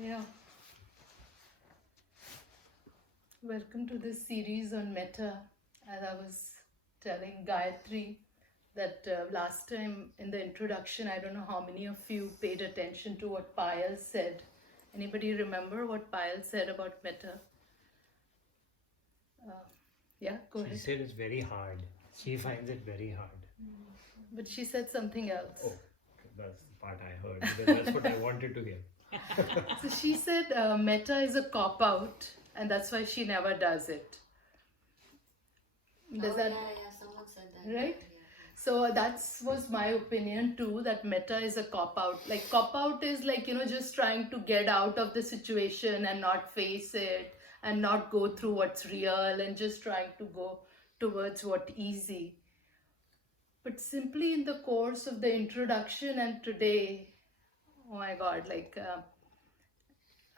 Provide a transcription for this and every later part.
Yeah. Welcome to this series on Metta. As I was telling Gayatri that last time in the introduction, I don't know how many of you paid attention to what Payal said. Anybody remember what Payal said about Metta? Yeah, go ahead. She said it's very hard. She finds it very hard. But she said something else. Oh, that's the part I heard. Because that's what I wanted to hear. So she said Metta is a cop-out and that's why she never does it. Does that... Yeah, someone said that. Right? Yeah. So that was my opinion too, that Metta is a cop-out. Like cop-out is like, just trying to get out of the situation and not face it and not go through what's real and just trying to go towards what's easy. But simply in the course of the introduction and today, oh my God,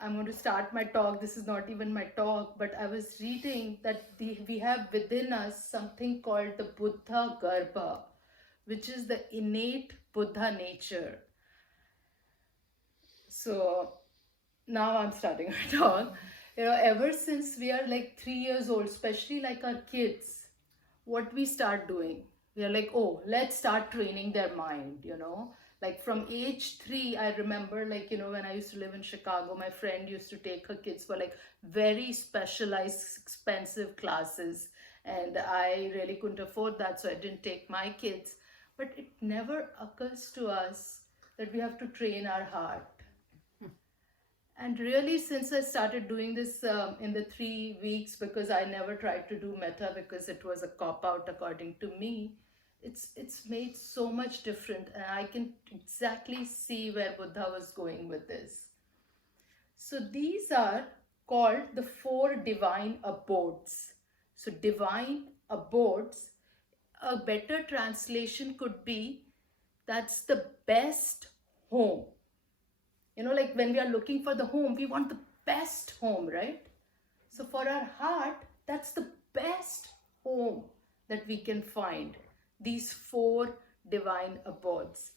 I'm going to start my talk. This is not even my talk, but I was reading that we have within us something called the Buddha Garbha, which is the innate Buddha nature. So now I'm starting my talk. Ever since we are like 3 years old, especially like our kids, what we start doing, we are like, oh, let's start training their mind, Like from age 3, I remember when I used to live in Chicago, my friend used to take her kids for like very specialized, expensive classes. And I really couldn't afford that, so I didn't take my kids. But it never occurs to us that we have to train our heart. And really, since I started doing this in the 3 weeks, because I never tried to do Metta because it was a cop-out according to me, it's made so much different, and I can exactly see where Buddha was going with this. So these are called the 4 divine abodes. So divine abodes, a better translation could be, that's the best home. Like when we are looking for the home, we want the best home, right? So for our heart, that's the best home that we can find. These 4 divine abodes.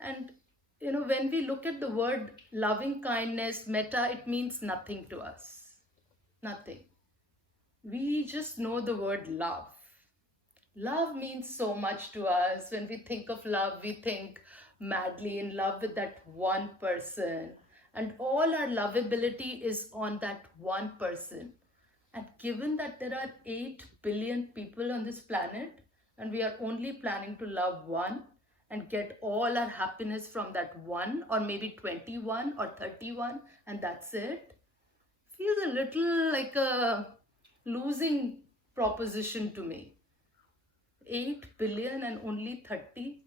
And when we look at the word loving kindness, metta, it means nothing to us. Nothing. We just know the word love. Love means so much to us. When we think of love, we think madly in love with that one person. And all our lovability is on that one person. And given that there are 8 billion people on this planet, and we are only planning to love one and get all our happiness from that one, or maybe 21 or 31, and that's it, feels a little like a losing proposition to me. 8 billion and only 30.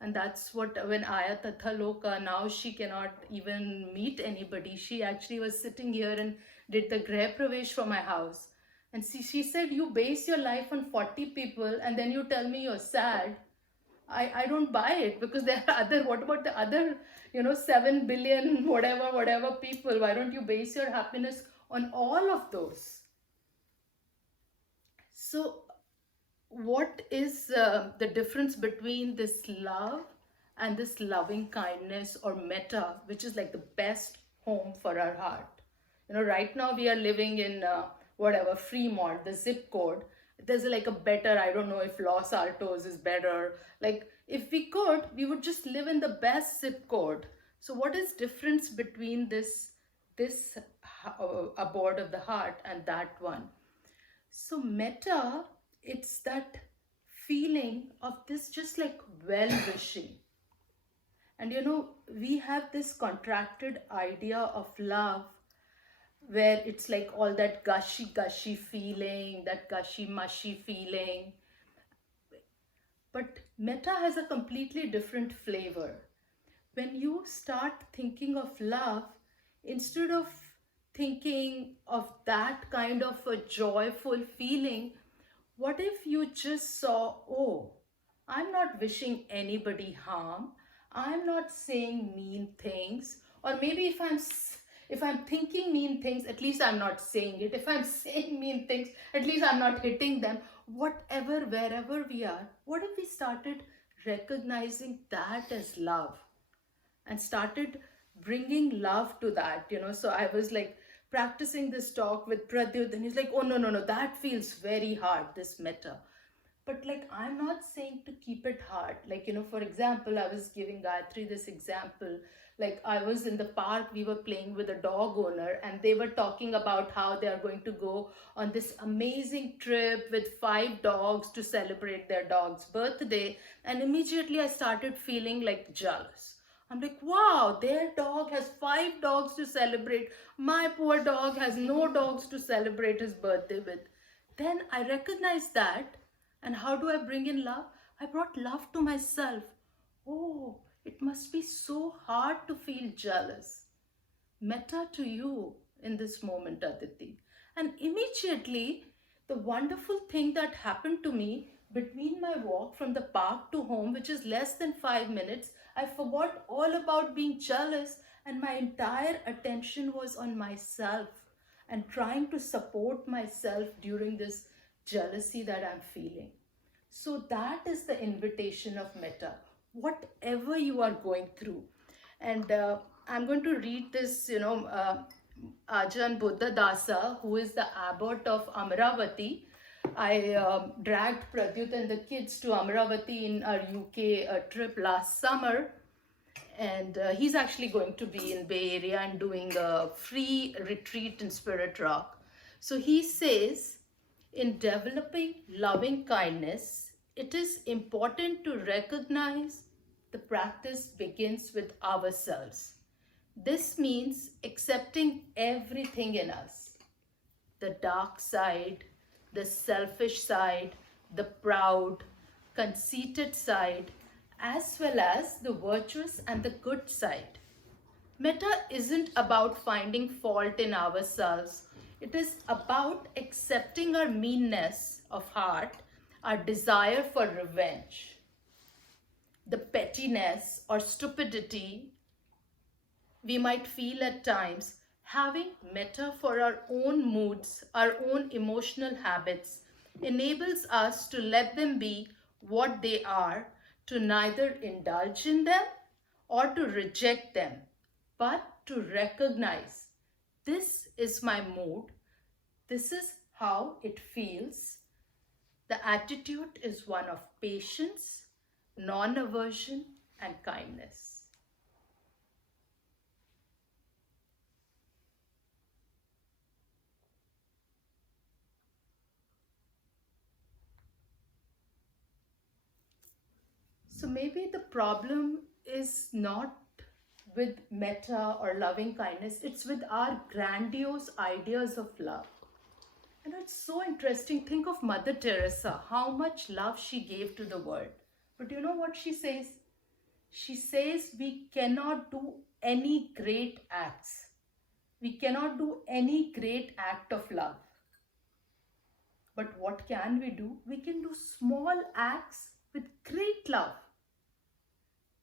And that's what, when Aya Tatha Loka, now she cannot even meet anybody. She actually was sitting here and did the Greh Pravesh for my house. And she said, you base your life on 40 people and then you tell me you're sad. I don't buy it, because there are what about the other, 7 billion, whatever people? Why don't you base your happiness on all of those? So what is the difference between this love and this loving kindness or metta, which is like the best home for our heart? Right now we are living in Fremont, the zip code. There's like a better, I don't know if Los Altos is better. Like if we could, we would just live in the best zip code. So what is difference between this abode of the heart and that one? So metta, it's that feeling of this just like well-wishing. And we have this contracted idea of love where it's like all that gushy feeling, that gushy-mushy feeling. But metta has a completely different flavor. When you start thinking of love, instead of thinking of that kind of a joyful feeling, what if you just saw, oh, I'm not wishing anybody harm. I'm not saying mean things. Or maybe if I'm thinking mean things, at least I'm not saying it. If I'm saying mean things, at least I'm not hitting them. Whatever, wherever we are, what if we started recognizing that as love and started bringing love to that, So I was like practicing this talk with Pradyut, and he's like, oh, no, no, no, that feels very hard, this metta. But like, I'm not saying to keep it hard. Like, for example, I was giving Gayatri this example. Like, I was in the park, we were playing with a dog owner, and they were talking about how they are going to go on this amazing trip with 5 dogs to celebrate their dog's birthday. And immediately I started feeling like jealous. I'm like, wow, their dog has 5 dogs to celebrate. My poor dog has no dogs to celebrate his birthday with. Then I recognized that. And how do I bring in love? I brought love to myself. Oh, it must be so hard to feel jealous. Metta to you in this moment, Aditi. And immediately, the wonderful thing that happened to me between my walk from the park to home, which is less than 5 minutes, I forgot all about being jealous, and my entire attention was on myself and trying to support myself during this jealousy that I'm feeling. So that is the invitation of metta, whatever you are going through. And I'm going to read this, Ajahn Buddha Dasa, who is the abbot of Amravati. I dragged Pradyut and the kids to Amravati in our UK trip last summer. And he's actually going to be in Bay Area and doing a free retreat in Spirit Rock. So he says, in developing loving kindness, it is important to recognize the practice begins with ourselves. This means accepting everything in us, the dark side, the selfish side, the proud, conceited side, as well as the virtuous and the good side. Metta isn't about finding fault in ourselves. It is about accepting our meanness of heart, our desire for revenge, the pettiness or stupidity we might feel at times. Having metta for our own moods, our own emotional habits, enables us to let them be what they are, to neither indulge in them or to reject them, but to recognize, this is my mood, this is how it feels. The attitude is one of patience, non-aversion, and kindness. So maybe the problem is not with metta or loving kindness, it's with our grandiose ideas of love. And it's so interesting. Think of Mother Teresa, how much love she gave to the world. But you know what she says? She says we cannot do any great acts. We cannot do any great act of love. But what can we do? We can do small acts with great love.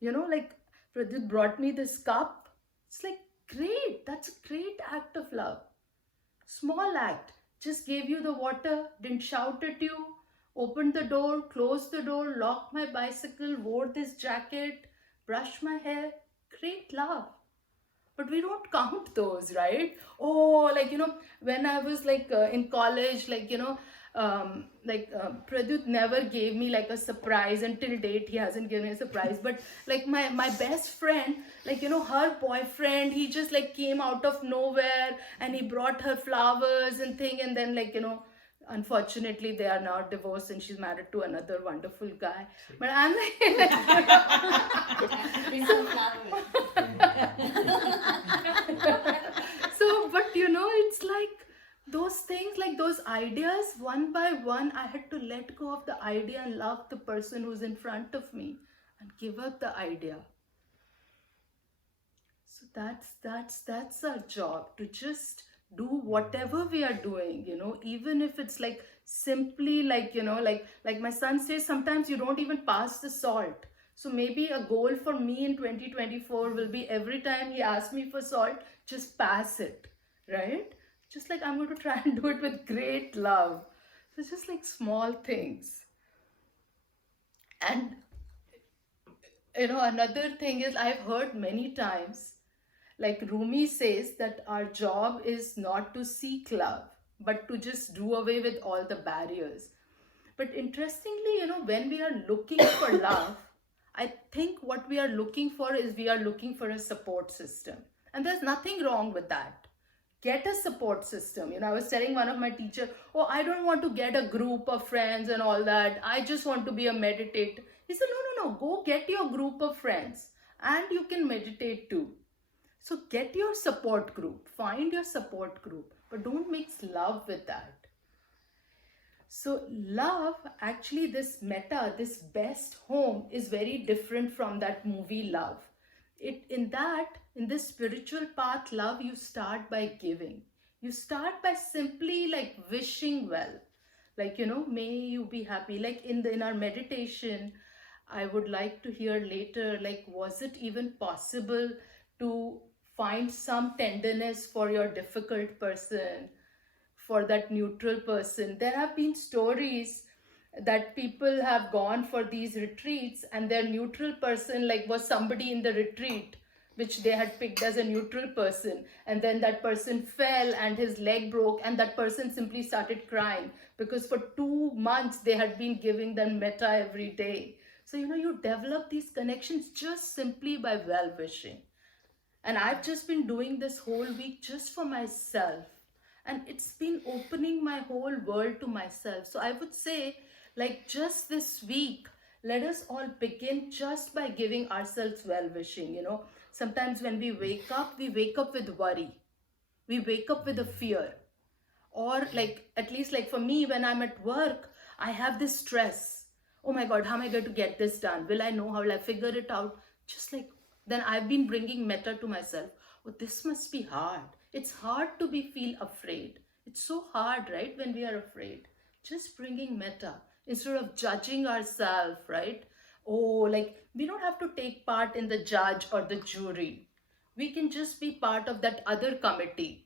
Like Pradyut brought me this cup. It's like, great, that's a great act of love. Small act. Just gave you the water, didn't shout at you, opened the door, closed the door, locked my bicycle, wore this jacket, brushed my hair. Great love. But we don't count those, right? Oh, when I was in college, Pradyut never gave me like a surprise. Until date, he hasn't given me a surprise. But like my best friend, her boyfriend, he just came out of nowhere and he brought her flowers and thing. And then unfortunately they are now divorced and she's married to another wonderful guy. But I'm so, but it's like those things, like those ideas, one by one, I had to let go of the idea and love the person who's in front of me and give up the idea. So that's our job, to just do whatever we are doing, even if it's simply like my son says, sometimes you don't even pass the salt. So maybe a goal for me in 2024 will be, every time he asks me for salt, just pass it, right? Just I'm going to try and do it with great love. So just small things. And another thing is, I've heard many times Like Rumi says that our job is not to seek love, but to just do away with all the barriers. But interestingly, when we are looking for love, I think what we are looking for is we are looking for a support system. And there's nothing wrong with that. Get a support system. I was telling one of my teachers, oh, I don't want to get a group of friends and all that. I just want to be a meditator. He said, no, go get your group of friends and you can meditate too. So get your support group, find your support group, but don't mix love with that. So love, actually this metta, this best home is very different from that movie Love. In this spiritual path, love, you start by giving. You start by simply like wishing well. Like, may you be happy. Like in our meditation, I would like to hear later, like, was it even possible to find some tenderness for your difficult person, for that neutral person? There have been stories that people have gone for these retreats and their neutral person like was somebody in the retreat which they had picked as a neutral person, and then that person fell and his leg broke and that person simply started crying because for 2 months they had been giving them metta every day. So you develop these connections just simply by well wishing. And I've just been doing this whole week just for myself. And it's been opening my whole world to myself. So I would say, like just this week, let us all begin just by giving ourselves well-wishing. Sometimes when we wake up with worry. We wake up with a fear. Or like, at least like for me, when I'm at work, I have this stress. Oh my God, how am I going to get this done? Will I know? How will I figure it out? Just like, then I've been bringing metta to myself. Oh, this must be hard. It's hard to feel afraid. It's so hard, right? When we are afraid. Just bringing metta instead of judging ourselves, right? Oh, like we don't have to take part in the judge or the jury. We can just be part of that other committee.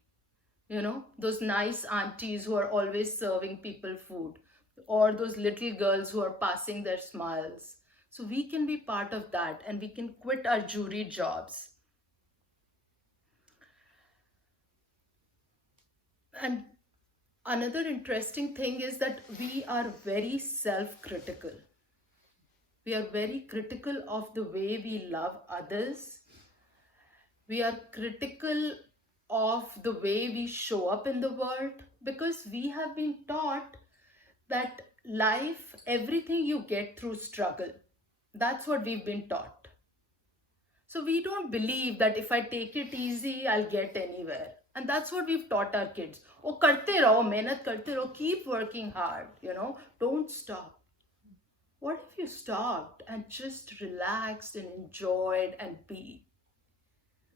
Those nice aunties who are always serving people food, or those little girls who are passing their smiles. So we can be part of that and we can quit our jury jobs. And another interesting thing is that we are very self-critical. We are very critical of the way we love others. We are critical of the way we show up in the world because we have been taught that life, everything you get through struggle. That's what we've been taught. So we don't believe that if I take it easy, I'll get anywhere. And that's what we've taught our kids. Oh, karte raho, mehnat karte raho, keep working hard, don't stop. What if you stopped and just relaxed and enjoyed and be?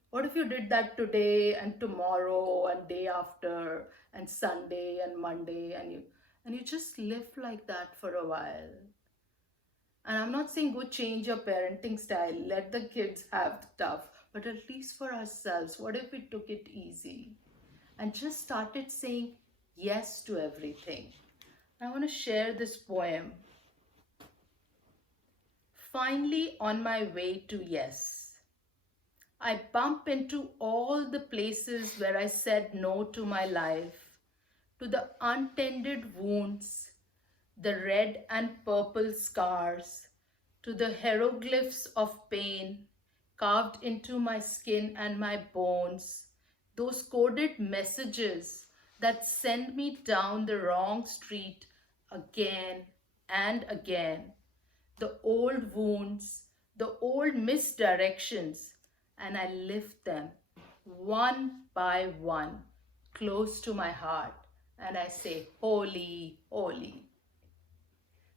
What if you did that today and tomorrow and day after and Sunday and Monday and you just live like that for a while? And I'm not saying go change your parenting style, let the kids have the tough, but at least for ourselves, what if we took it easy and just started saying yes to everything? I want to share this poem. Finally on my way to yes, I bump into all the places where I said no to my life, to the untended wounds, the red and purple scars, to the hieroglyphs of pain carved into my skin and my bones, those coded messages that send me down the wrong street again and again, the old wounds, the old misdirections, and I lift them one by one close to my heart and I say, holy, holy.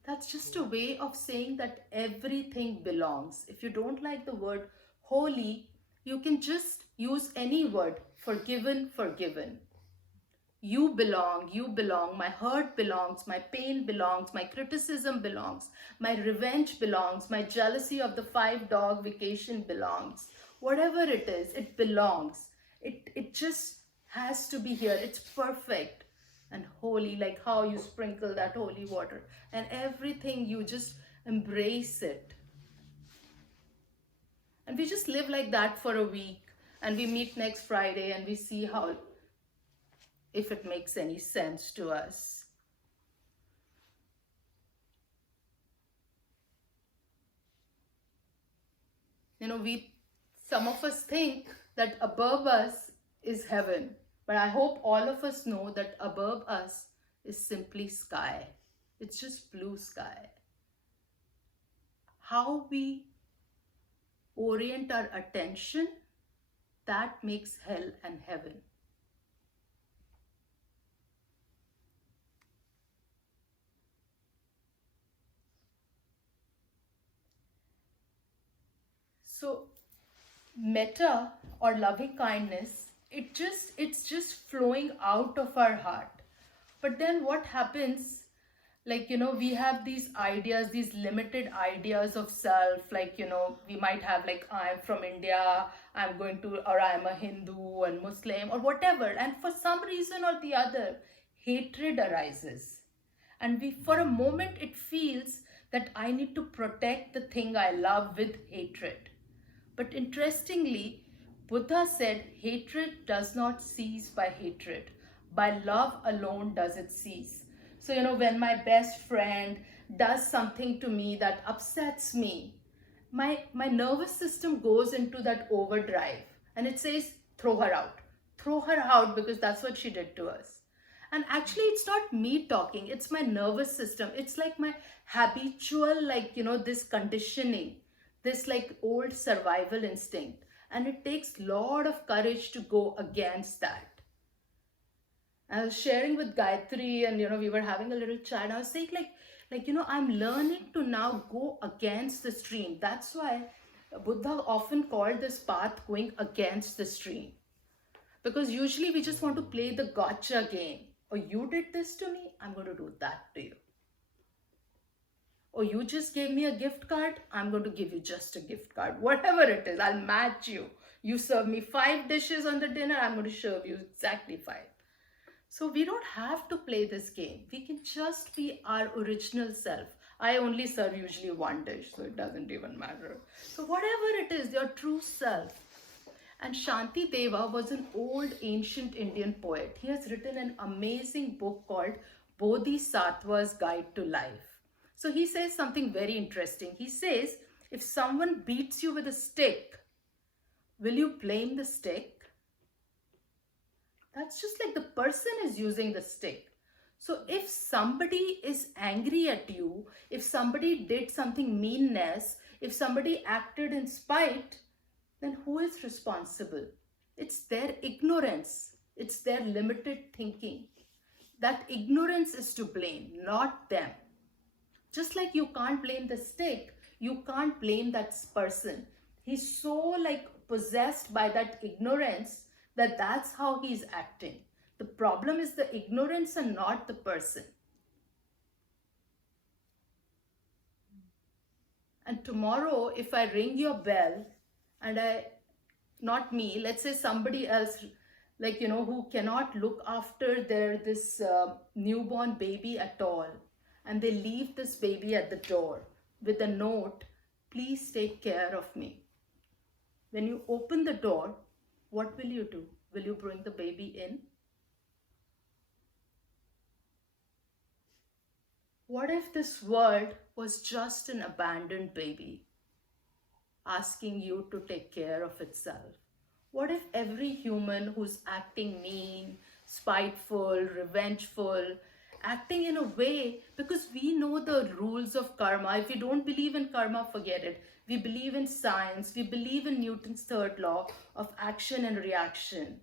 That's just a way of saying that everything belongs. If you don't like the word holy, you can just use any word, forgiven, forgiven. You belong, my hurt belongs, my pain belongs, my criticism belongs, my revenge belongs, my jealousy of the 5-dog vacation belongs. Whatever it is, it belongs. It just has to be here. It's perfect and holy, like how you sprinkle that holy water. And everything, you just embrace it. And we just live like that for a week. And we meet next Friday and we see how, if it makes any sense to us. You know, some of us think that above us is heaven, but I hope all of us know that above us is simply sky. It's just blue sky. How we orient our attention, that makes hell and heaven. So metta or loving kindness, it's just flowing out of our heart. But then what happens, like, you know, we have these ideas, these limited ideas of self, like, you know, we might have like, I'm from India, I'm going to, or I'm a Hindu and Muslim or whatever, and for some reason or the other, hatred arises. And we, for a moment, it feels that I need to protect the thing I love with hatred. But interestingly, Buddha said hatred does not cease by hatred. By love alone does it cease. So, you know, when my best friend does something to me that upsets me, my nervous system goes into that overdrive and it says, throw her out. Throw her out, because that's what she did to us. And actually, it's not me talking, it's my nervous system. It's like my habitual, like, you know, this conditioning, this like old survival instinct. And it takes a lot of courage to go against that. I was sharing with Gayatri, and, you know, we were having a little chat. I was saying, like, you know, I'm learning to now go against the stream. That's why Buddha often called this path going against the stream. Because usually we just want to play the gotcha game. Oh, you did this to me, I'm going to do that to you. Oh, you just gave me a gift card, I'm going to give you just a gift card. Whatever it is, I'll match you. You serve me 5 dishes on the dinner, I'm going to serve you exactly 5. So we don't have to play this game. We can just be our original self. I only serve usually 1 dish, so it doesn't even matter. So whatever it is, your true self. And Shanti Deva was an old ancient Indian poet. He has written an amazing book called Bodhisattva's Guide to Life. So he says something very interesting. He says, if someone beats you with a stick, will you blame the stick? That's just like the person is using the stick. So if somebody is angry at you, if somebody did something meanness, if somebody acted in spite, then who is responsible? It's their ignorance. It's their limited thinking. That ignorance is to blame, not them. Just like you can't blame the stick, you can't blame that person. He's so like possessed by that ignorance that that's how he's acting. The problem is the ignorance and not the person. And tomorrow, if I ring your bell and not me, let's say somebody else, like, you know, who cannot look after this newborn baby at all, and they leave this baby at the door with a note, please take care of me. When you open the door, what will you do? Will you bring the baby in? What if this world was just an abandoned baby asking you to take care of itself? What if every human who's acting mean, spiteful, revengeful, acting in a way, because we know the rules of karma. If we don't believe in karma, forget it. We believe in science. We believe in Newton's third law of action and reaction.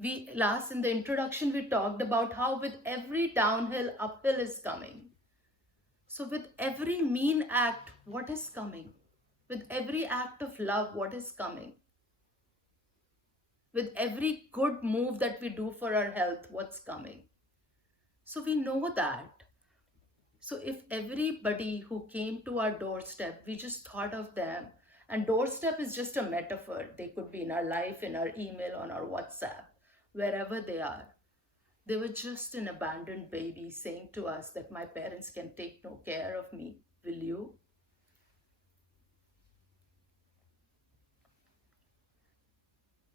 In the introduction, we talked about how with every downhill, uphill is coming. So with every mean act, what is coming? With every act of love, what is coming? With every good move that we do for our health, what's coming? So we know that. So if everybody who came to our doorstep, we just thought of them, and doorstep is just a metaphor. They could be in our life, in our email, on our WhatsApp, wherever they are. They were just an abandoned baby saying to us that my parents can take no care of me. Will you?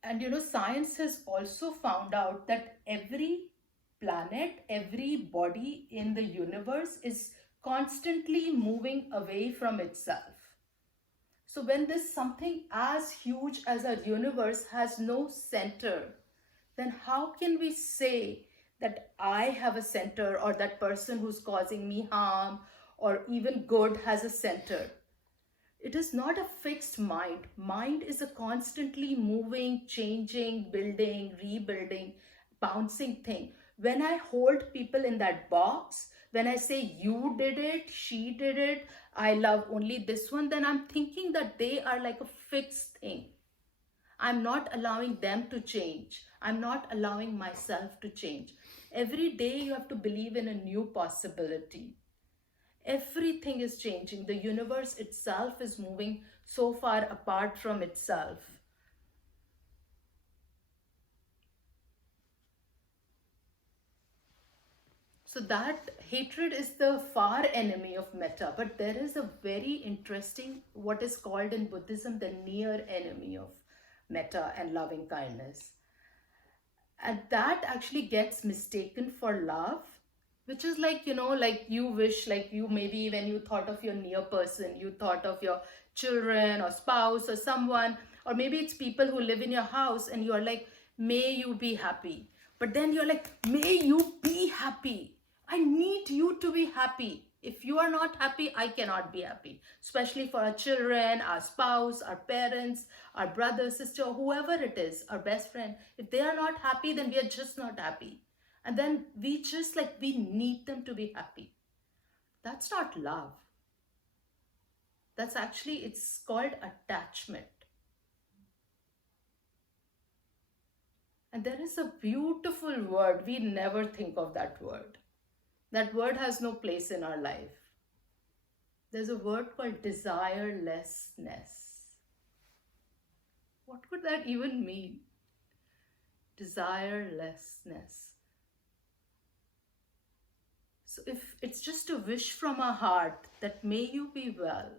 And science has also found out that every planet, every body in the universe is constantly moving away from itself. So when this something as huge as our universe has no center, then how can we say that I have a center, or that person who's causing me harm or even good has a center? It is not a fixed mind. Mind is a constantly moving, changing, building, rebuilding, bouncing thing. When I hold people in that box, when I say you did it, she did it, I love only this one, then I'm thinking that they are like a fixed thing. I'm not allowing them to change. I'm not allowing myself to change. Every day you have to believe in a new possibility. Everything is changing. The universe itself is moving so far apart from itself. So that hatred is the far enemy of metta. But there is a very interesting, what is called in Buddhism, the near enemy of metta and loving kindness. And that actually gets mistaken for love, which is like, like you wish, like you maybe when you thought of your near person, you thought of your children or spouse or someone, or maybe it's people who live in your house, and you're like, may you be happy. But then you're like, may you be happy. I need you to be happy. If you are not happy, I cannot be happy. Especially for our children, our spouse, our parents, our brother, sister, whoever it is, our best friend. If they are not happy, then we are just not happy. And then we just like, we need them to be happy. That's not love. That's actually, it's called attachment. And there is a beautiful word. We never think of that word. That word has no place in our life. There's a word called desirelessness. What could that even mean? Desirelessness. So if it's just a wish from our heart that may you be well.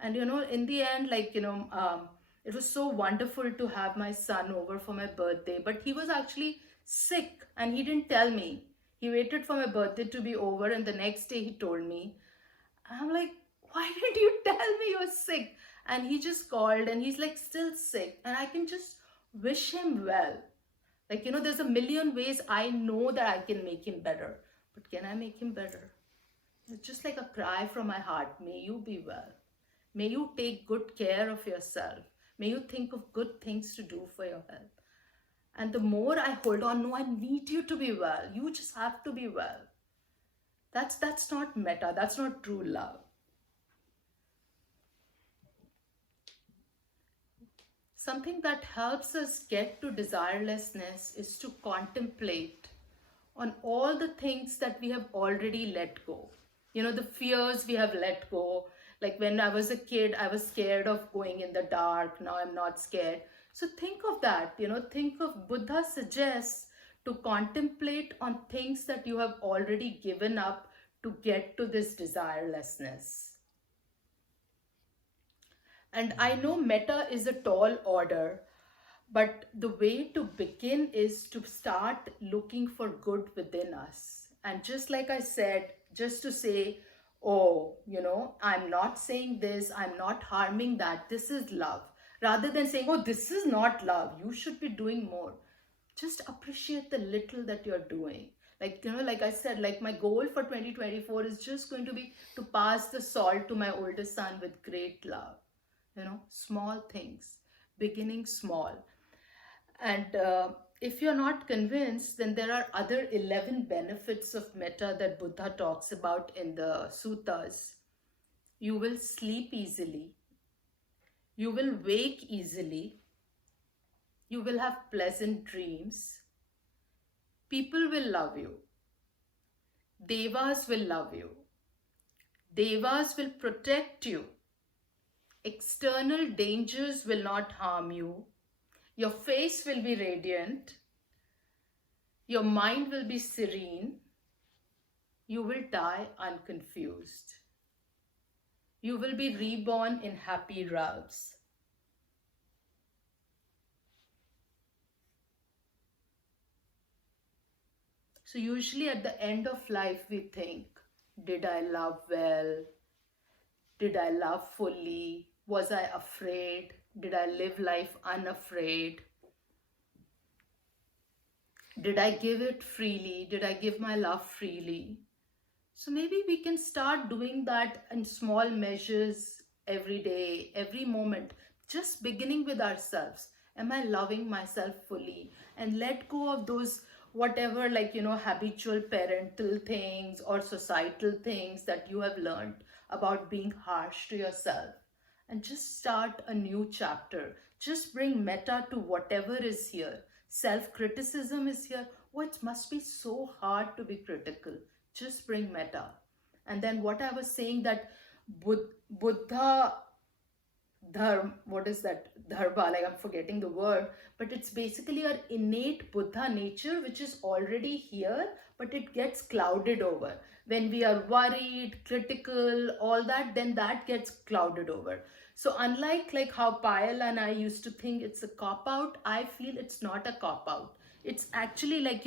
And in the end, like, it was so wonderful to have my son over for my birthday, but he was actually sick and he didn't tell me. He waited for my birthday to be over, and the next day he told me. I'm like, why didn't you tell me you're sick? And he just called and he's like still sick, and I can just wish him well. Like, there's a million ways I know that I can make him better, but can I make him better? It's just like a cry from my heart. May you be well. May you take good care of yourself. May you think of good things to do for your health. And the more I hold on, no, I need you to be well. You just have to be well. That's not metta. That's not true love. Something that helps us get to desirelessness is to contemplate on all the things that we have already let go. The fears we have let go. Like when I was a kid, I was scared of going in the dark. Now I'm not scared. So think of that, think of, Buddha suggests to contemplate on things that you have already given up to get to this desirelessness. And I know metta is a tall order, but the way to begin is to start looking for good within us. And just like I said, just to say, oh, I'm not saying this, I'm not harming that, this is love. Rather than saying, oh, this is not love, you should be doing more. Just appreciate the little that you're doing. Like, like I said, like my goal for 2024 is just going to be to pass the salt to my oldest son with great love. Small things, beginning small. And if you're not convinced, then there are other 11 benefits of metta that Buddha talks about in the suttas. You will sleep easily. You will wake easily. You will have pleasant dreams. People will love you. Devas will love you. Devas will protect you. External dangers will not harm you. Your face will be radiant. Your mind will be serene. You will die unconfused. You will be reborn in happy realms. So usually at the end of life, we think, did I love well? Did I love fully? Was I afraid? Did I live life unafraid? Did I give it freely? Did I give my love freely? So maybe we can start doing that in small measures every day, every moment, just beginning with ourselves. Am I loving myself fully? And let go of those whatever, like, habitual parental things or societal things that you have learned about being harsh to yourself. And just start a new chapter. Just bring metta to whatever is here. Self criticism is here. Oh, it must be so hard to be critical. Just bring metta. And then what I was saying, that Buddha dharma, what is that? Dharma, like I'm forgetting the word, but it's basically our innate Buddha nature, which is already here, but it gets clouded over. When we are worried, critical, all that, then that gets clouded over. So unlike like how Payal and I used to think it's a cop out, I feel it's not a cop out. It's actually like,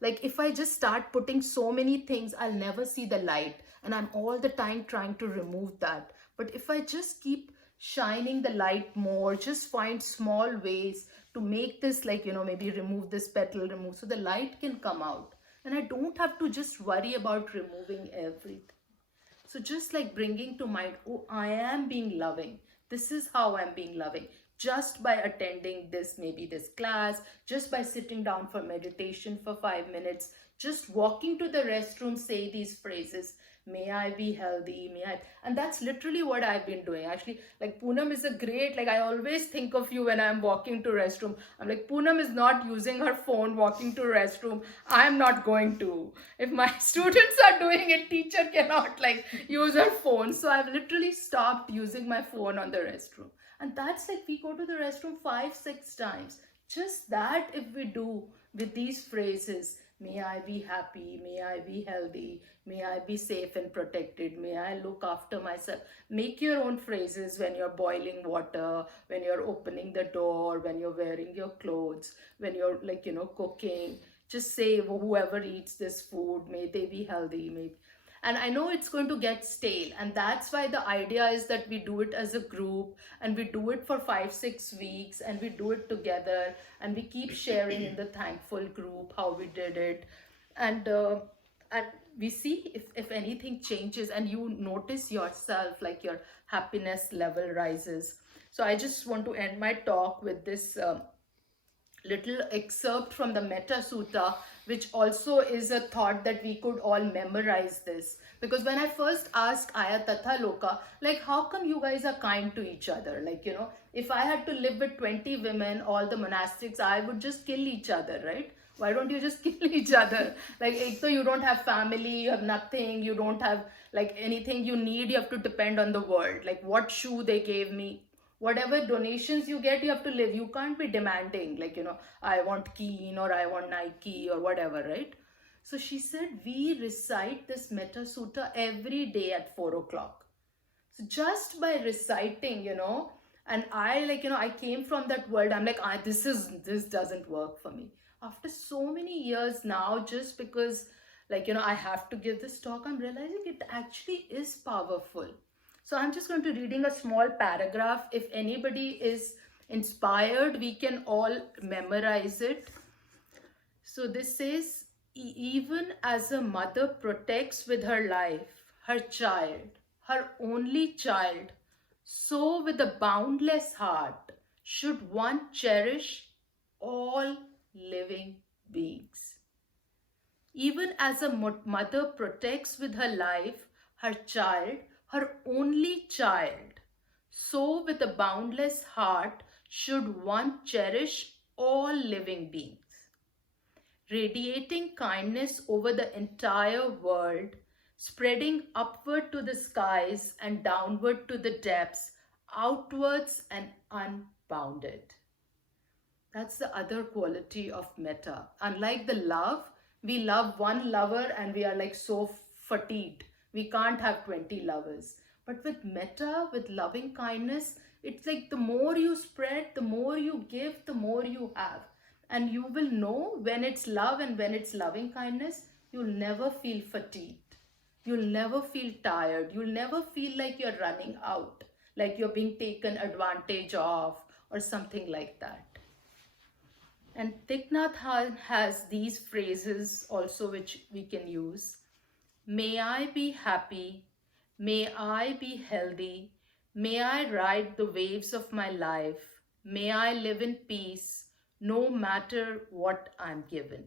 like if I just start putting so many things, I'll never see the light. And I'm all the time trying to remove that. But if I just keep shining the light more, just find small ways to make this, like, maybe remove this petal, remove, so the light can come out. And I don't have to just worry about removing everything. So just like bringing to mind, oh, I am being loving. This is how I'm being loving. Just by attending this, maybe this class, just by sitting down for meditation for 5 minutes, just walking to the restroom, say these phrases, may I be healthy, may I, and that's literally what I've been doing. Actually, like Poonam is a great, like I always think of you when I'm walking to restroom. I'm like, Poonam is not using her phone walking to restroom. I'm not going to. If my students are doing it, teacher cannot like use her phone. So I've literally stopped using my phone on the restroom. And that's like we go to the restroom 5-6 times. Just that if we do with these phrases, may I be happy, may I be healthy, may I be safe and protected, may I look after myself. Make your own phrases when you're boiling water, when you're opening the door, when you're wearing your clothes, when you're like, cooking. Just say, whoever eats this food, may they be healthy, may. And I know it's going to get stale, and that's why the idea is that we do it as a group, and we do it for 5-6 weeks, and we do it together, and we keep sharing in the thankful group how we did it, and we see if anything changes, and you notice yourself, like your happiness level rises. So I just want to end my talk with this little excerpt from the Metta Sutta, which also is a thought that we could all memorize this. Because when I first asked Aya Tatha Loka, like, how come you guys are kind to each other? Like, if I had to live with 20 women, all the monastics, I would just kill each other, right? Why don't you just kill each other? Like, so you don't have family, you have nothing, you don't have like anything you need, you have to depend on the world. Like what shoe they gave me, whatever donations you get, you have to live. You can't be demanding like, I want Keen or I want Nike or whatever, right? So she said, we recite this Metta Sutta every day at 4 o'clock. So just by reciting, and I like, I came from that world. I'm like, this doesn't work for me. After so many years now, just because like, I have to give this talk, I'm realizing it actually is powerful. So I'm just going to reading a small paragraph. If anybody is inspired, we can all memorize it. So this says, even as a mother protects with her life her child, her only child, so with a boundless heart should one cherish all living beings. Even as a mother protects with her life her child, her only child, so with a boundless heart should one cherish all living beings. Radiating kindness over the entire world, spreading upward to the skies and downward to the depths, outwards and unbounded. That's the other quality of metta. Unlike the love, we love one lover and we are like so fatigued. We can't have 20 lovers. But with metta, with loving kindness, it's like the more you spread, the more you give, the more you have. And you will know when it's love and when it's loving kindness. You'll never feel fatigued. You'll never feel tired. You'll never feel like you're running out, like you're being taken advantage of or something like that. And Thich Nhat Hanh has these phrases also which we can use. May I be happy. May I be healthy. May I ride the waves of my life. May I live in peace no matter what I'm given.